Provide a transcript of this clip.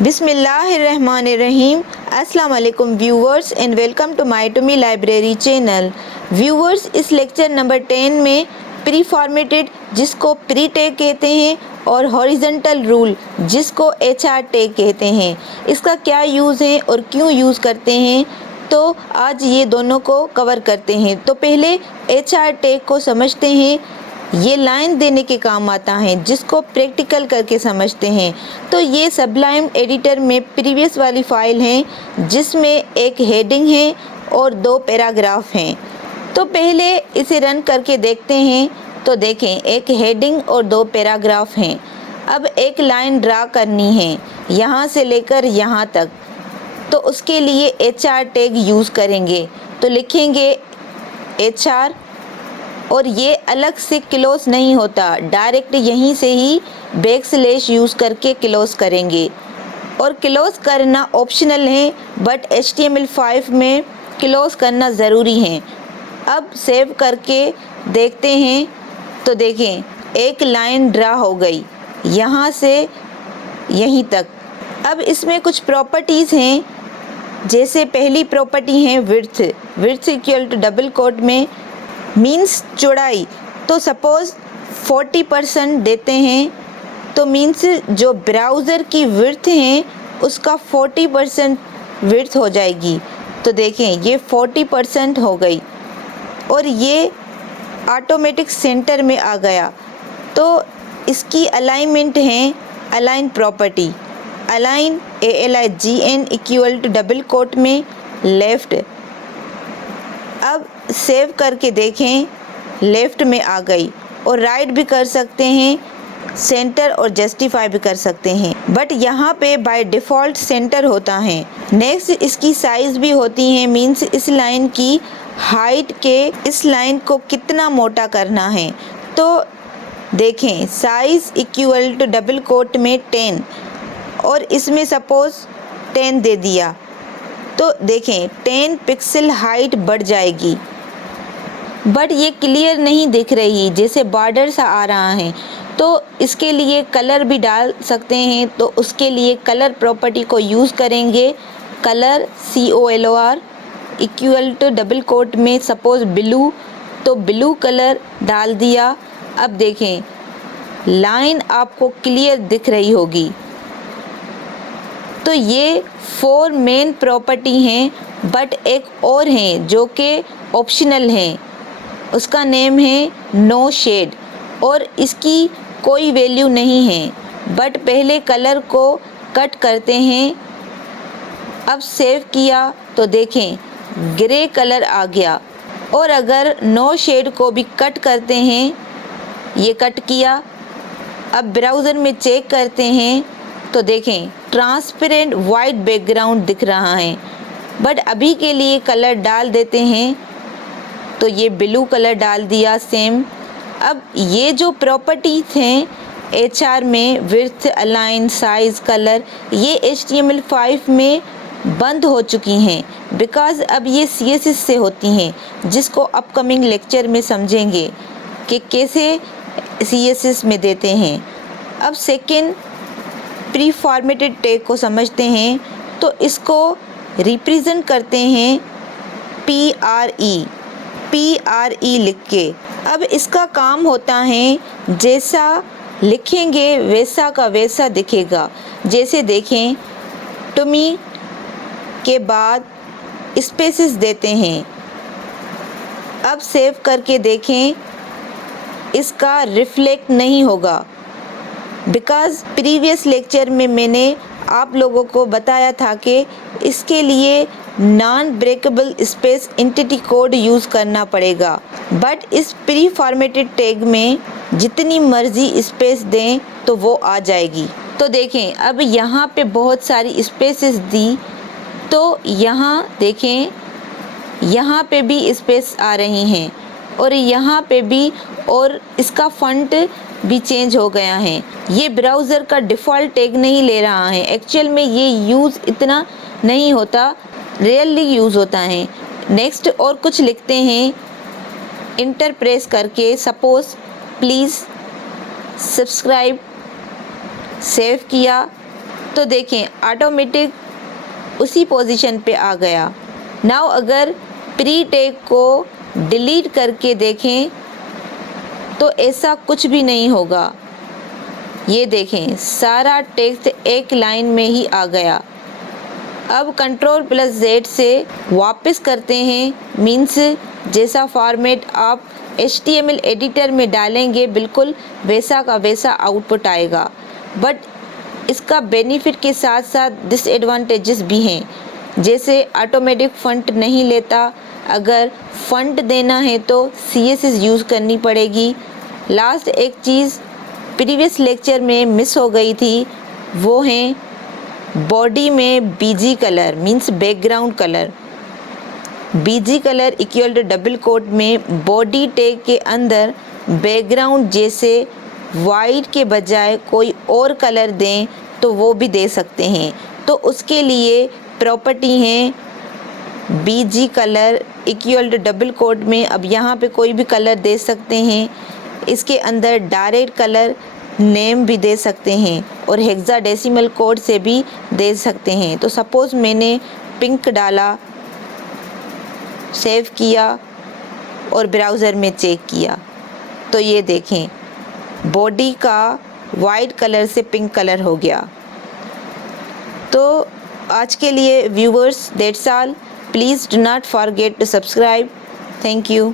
बिस्मिल्लाहिर्रहमानिर्रहीम। अस्सलाम वालेकुम viewers and welcome to my टूमी लाइब्रेरी चैनल। व्यूवर्स, इस लेक्चर नंबर 10 में प्री फॉर्मेटेड जिसको प्री टैग कहते हैं और हॉरिजॉन्टल रूल जिसको HR टैग कहते हैं, इसका क्या यूज़ है और क्यों यूज़ करते हैं, तो आज ये दोनों को कवर करते हैं। तो पहले HR टैग को समझते हैं। ये लाइन देने के काम आता है जिसको प्रैक्टिकल करके समझते हैं। तो ये सबलाइम एडिटर में प्रीवियस वाली फ़ाइल है जिसमें एक हेडिंग है और 2 पैराग्राफ हैं। तो पहले इसे रन करके देखते हैं। तो देखें, एक हेडिंग और 2 पैराग्राफ हैं। अब एक लाइन ड्रा करनी है यहाँ से लेकर यहाँ तक, तो उसके लिए HR टैग यूज़ करेंगे। तो लिखेंगे HR, और ये अलग से क्लोज नहीं होता, डायरेक्ट यहीं से ही बैकस्लैश यूज़ करके क्लोज करेंगे। और क्लोज करना ऑप्शनल है, बट HTML5 में क्लोज करना ज़रूरी है। अब सेव करके देखते हैं। तो देखें, एक लाइन ड्रा हो गई यहाँ से यहीं तक। अब इसमें कुछ प्रॉपर्टीज़ हैं, जैसे पहली प्रॉपर्टी है width equal to double quote में मीन्स चौड़ाई। तो सपोज़ 40% देते हैं, तो मीन्स जो ब्राउज़र की विड्थ है उसका 40% विड्थ हो जाएगी। तो देखें, ये 40% हो गई और ये ऑटोमेटिक सेंटर में आ गया। तो इसकी अलाइनमेंट है align property, align ALIGN equal to double quote में लेफ़्ट। अब सेव करके देखें, लेफ़्ट में आ गई। और राइट भी कर सकते हैं, सेंटर और जस्टिफाई भी कर सकते हैं, बट यहाँ पे बाय डिफ़ॉल्ट सेंटर होता है। नेक्स्ट इसकी साइज़ भी होती है, मीन्स इस लाइन की हाइट के इस लाइन को कितना मोटा करना है। तो देखें, size equal to double quote में 10 और इसमें सपोज़ 10 दे दिया, तो देखें 10 पिक्सल हाइट बढ़ जाएगी। बट ये क्लियर नहीं दिख रही, जैसे बॉर्डर सा आ रहा है। तो इसके लिए कलर भी डाल सकते हैं, तो उसके लिए कलर प्रॉपर्टी को यूज़ करेंगे। Colour COLOR equal to double quote में सपोज़ ब्लू, तो ब्लू कलर डाल दिया। अब देखें, लाइन आपको क्लियर दिख रही होगी। तो ये 4 मेन प्रॉपर्टी हैं, बट एक और हैं जो कि ऑप्शनल हैं, उसका नेम है नो शेड और इसकी कोई वैल्यू नहीं है। बट पहले कलर को कट करते हैं। अब सेव किया तो देखें ग्रे कलर आ गया। और अगर नो शेड को भी कट करते हैं, ये कट किया। अब ब्राउज़र में चेक करते हैं तो देखें ट्रांसपेरेंट वाइट बैकग्राउंड दिख रहा है। बट अभी के लिए कलर डाल देते हैं, तो ये ब्लू कलर डाल दिया सेम। अब ये जो प्रॉपर्टीज़ हैं HR में, विड्थ, अलाइन, साइज़, कलर, ये HTML5 में बंद हो चुकी हैं, बिकॉज़ अब ये CSS से होती हैं, जिसको अपकमिंग लेक्चर में समझेंगे कि कैसे CSS में देते हैं। अब सेकेंड प्री फॉर्मेटेड टैग को समझते हैं। तो इसको रिप्रेजेंट करते हैं PRE लिख के। अब इसका काम होता है, जैसा लिखेंगे वैसा का वैसा दिखेगा। जैसे देखें, टूमी के बाद स्पेसेस देते हैं। अब सेव करके देखें, इसका रिफ्लेक्ट नहीं होगा, बिकॉज़ प्रीवियस लेक्चर में मैंने आप लोगों को बताया था कि इसके लिए non breakable space entity code use करना पड़ेगा। बट इस प्री फॉर्मेटेड टैग में जितनी मर्ज़ी स्पेस दें तो वो आ जाएगी। तो देखें, अब यहाँ पे बहुत सारी स्पेसेस दी, तो यहाँ देखें, यहाँ पे भी स्पेस आ रही हैं और यहाँ पे भी, और इसका फॉन्ट भी चेंज हो गया है। ये ब्राउज़र का डिफ़ॉल्ट टैग नहीं ले रहा है। एक्चुअल में ये यूज़ इतना नहीं होता, रेयरली यूज़ होता है। नेक्स्ट और कुछ लिखते हैं, इंटर प्रेस करके, सपोज़ प्लीज़ सब्सक्राइब, सेव किया। तो देखें ऑटोमेटिक उसी पोजीशन पे आ गया। नाउ अगर प्री टैग को डिलीट करके देखें तो ऐसा कुछ भी नहीं होगा। ये देखें सारा टेक्स्ट एक लाइन में ही आ गया। अब Ctrl+Z से वापस करते हैं, मीन्स जैसा फॉर्मेट आप HTML एडिटर में डालेंगे बिल्कुल वैसा का वैसा आउटपुट आएगा। बट इसका बेनिफिट के साथ साथ डिसएडवांटेजेस भी हैं, जैसे ऑटोमेटिक फ़ॉन्ट नहीं लेता, अगर फ़ॉन्ट देना है तो CSS यूज़ करनी पड़ेगी। लास्ट एक चीज़ प्रीवियस लेक्चर में मिस हो गई थी, वो हैं बॉडी में BG colour means background colour. BG colour equal to double quote में बॉडी टैग के अंदर बैकग्राउंड जैसे वाइट के बजाय कोई और कलर दें तो वो भी दे सकते हैं। तो उसके लिए प्रॉपर्टी हैं BG colour equal to double quote में। अब यहाँ पे कोई भी कलर दे सकते हैं, इसके अंदर डायरेक्ट कलर नेम भी दे सकते हैं और हेक्साडेसिमल कोड से भी दे सकते हैं। तो सपोज़ मैंने पिंक डाला, सेव किया और ब्राउज़र में चेक किया तो ये देखें बॉडी का वाइट कलर से पिंक कलर हो गया। तो आज के लिए viewers that's all. Please do not forget to subscribe. Thank you.